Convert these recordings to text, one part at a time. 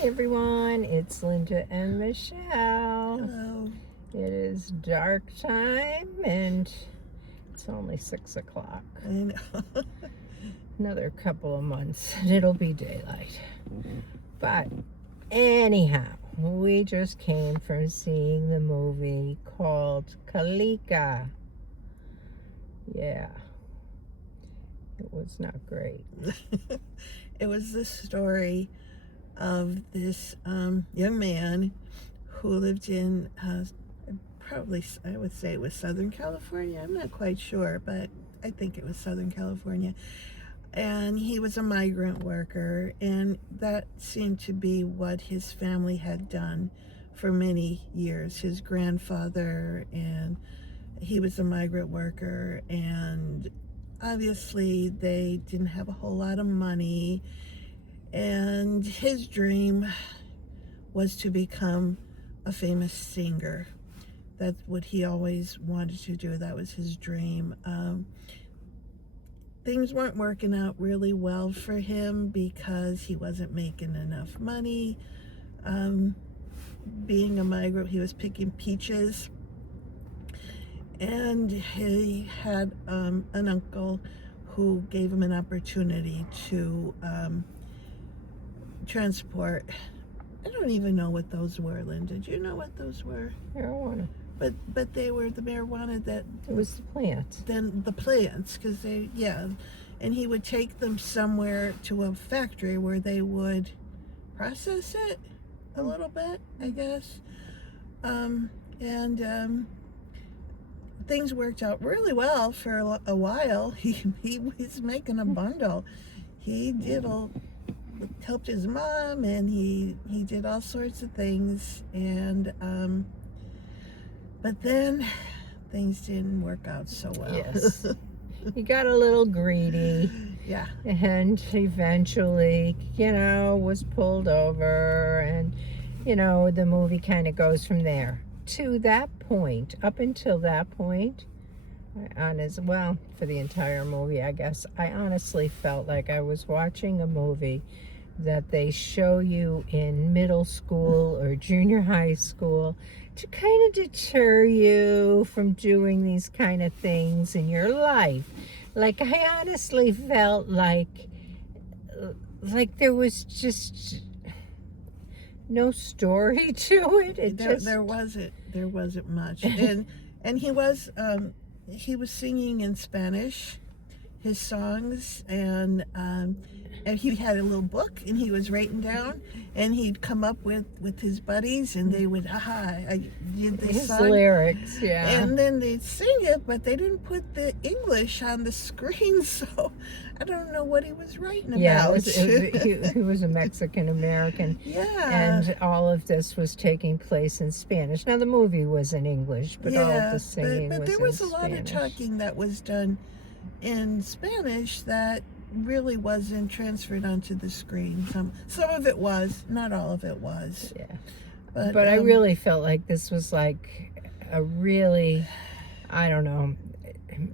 Hi everyone, it's Linda and Michelle. Hello. It is dark time and it's only 6 o'clock. I know. Another couple of months and it'll be daylight. But anyhow, we just came from seeing the movie called Clicka. Yeah, it was not great. It was the story of this young man who lived in probably, I would say it was Southern California. I'm not quite sure, but I think it was Southern California. And he was a migrant worker, and that seemed to be what his family had done for many years. His grandfather, and he was a migrant worker, and obviously they didn't have a whole lot of money, and his dream was to become a famous singer. That's what he always wanted to do. That was his dream. Things weren't working out really well for him because he wasn't making enough money. Being a migrant, he was picking peaches, and he had an uncle who gave him an opportunity to transport. I don't even know what those were, Linda. Did you know what those were? Marijuana. But they were the marijuana that... It was the plant. Then the plants, because they, yeah. And he would take them somewhere to a factory where they would process it a little bit, I guess. Things worked out really well for a while. He was making a bundle. He helped his mom, and he did all sorts of things, and but then things didn't work out so well. Yes. He got a little greedy. Yeah. And eventually, was pulled over, and, the movie kind of goes from there. To that point, up until that point, for the entire movie, I guess, I honestly felt like I was watching a movie that they show you in middle school or junior high school to kind of deter you from doing these kind of things in your life. Like, I honestly felt like there was just no story to it. There wasn't much. And he was singing in Spanish, his songs, and he had a little book, and he was writing down, and he'd come up with his buddies, and they would, I did this song. His lyrics, yeah. And then they'd sing it, but they didn't put the English on the screen, so I don't know what he was writing about. Yeah, he was a Mexican-American. Yeah. And all of this was taking place in Spanish. Now, the movie was in English, but all of the singing was in Spanish. But there was a lot of talking that was done in Spanish that really wasn't transferred onto the screen. Some of it was, not all of it was. Yeah. But I really felt like this was like a really, I don't know,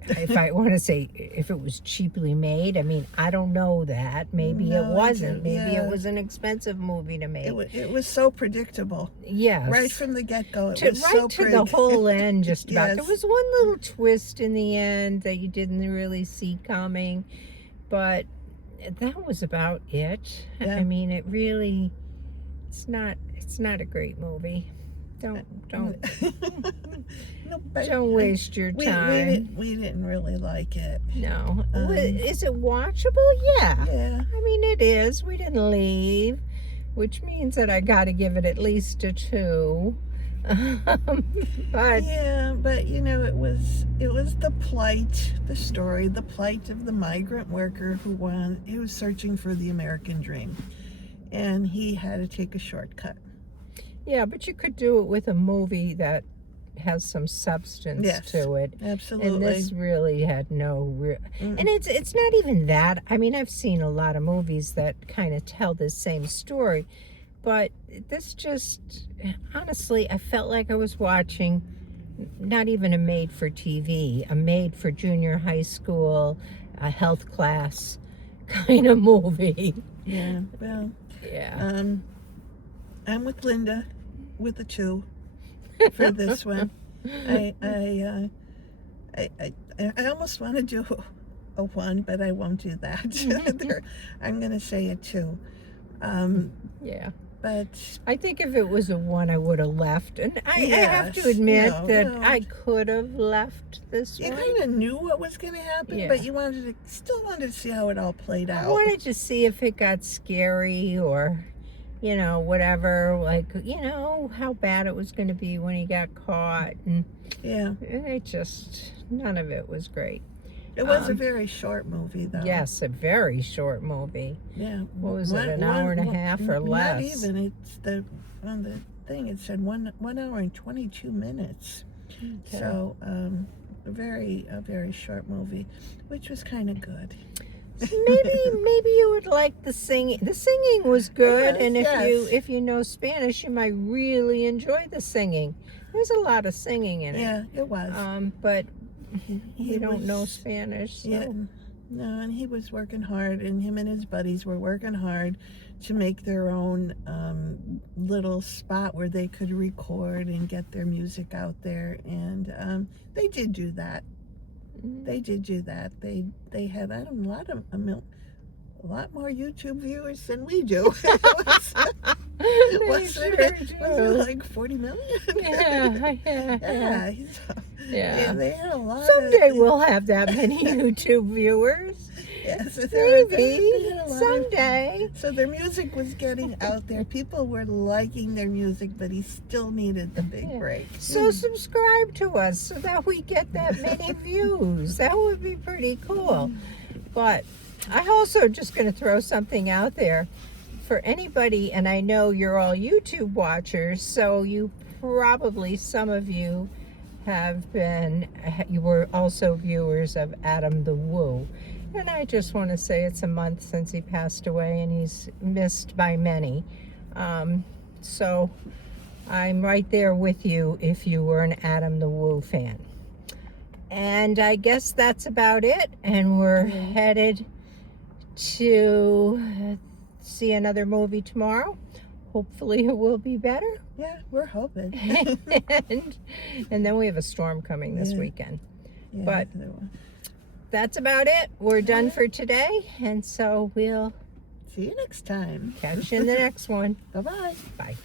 if I want to say if it was cheaply made. I mean, I don't know that. Maybe it wasn't. Maybe it was an expensive movie to make. It was so predictable. Yes. Right from the get-go, it was right so to the whole end, just about. Yes. There was one little twist in the end that you didn't really see coming, but that was about it. Yeah. I mean, it really, it's not a great movie. Don't No, don't waste your time. We didn't really like it. No. Is it watchable? Yeah. Yeah. I mean, it is. We didn't leave, which means that I got to give it at least a 2. But yeah, but it was the plight, the story, the plight of the migrant worker who was searching for the American dream, and he had to take a shortcut. Yeah, but you could do it with a movie that has some substance to it. Absolutely. And this really had no real... And it's not even that. I mean, I've seen a lot of movies that kind of tell the same story, but this just, honestly, I felt like I was watching not even a made-for-TV, a made-for-junior high school, a health class kind of movie. Yeah, well, yeah. I'm with Linda with a 2 for this one. I almost want to do a 1, but I won't do that. I'm going to say a 2. Yeah. But I think if it was a 1, I would have left. And I have to yes, admit no, that no. I could have left this You one. kind of knew what was going to happen, Yeah. but you still wanted to see how it all played I out. wanted to see if it got scary or, whatever. Like, how bad it was going to be when he got caught. And Yeah. it just, none of it was great. It was a very short movie, though. Yes, a very short movie. Yeah. What was it, an hour and a half or less? Not even. It's on the thing. It said 1 hour and 22 minutes. Okay. So a very short movie, which was kind of good. Maybe you would like the singing. The singing was good, Yes, and yes. if you know Spanish, you might really enjoy the singing. There's a lot of singing in it. Yeah, it was. But He we don't know was- Spanish. So. Yeah, no, and he was working hard, and him and his buddies were working hard to make their own little spot where they could record and get their music out there, and they did do that. They did do that. They had a lot more YouTube viewers than we do. Was it like 40 million? Yeah. Yeah, they had a lot. Someday we'll have that many YouTube viewers. Yes, Maybe someday. So their music was getting out there. People were liking their music, but he still needed the big break. So subscribe to us so that we get that many views. That would be pretty cool. But I also just going to throw something out there for anybody, and I know you're all YouTube watchers, so some of you you were also viewers of Adam the Woo. And I just want to say it's a month since he passed away, and he's missed by many. So I'm right there with you if you were an Adam the Woo fan. And I guess that's about it. And we're headed to see another movie tomorrow. Hopefully it will be better. Yeah, we're hoping. and then we have a storm coming this weekend. Yeah, But that's about it. We're done for today. And so we'll see you next time. catch you in the next one. Bye-bye. Bye.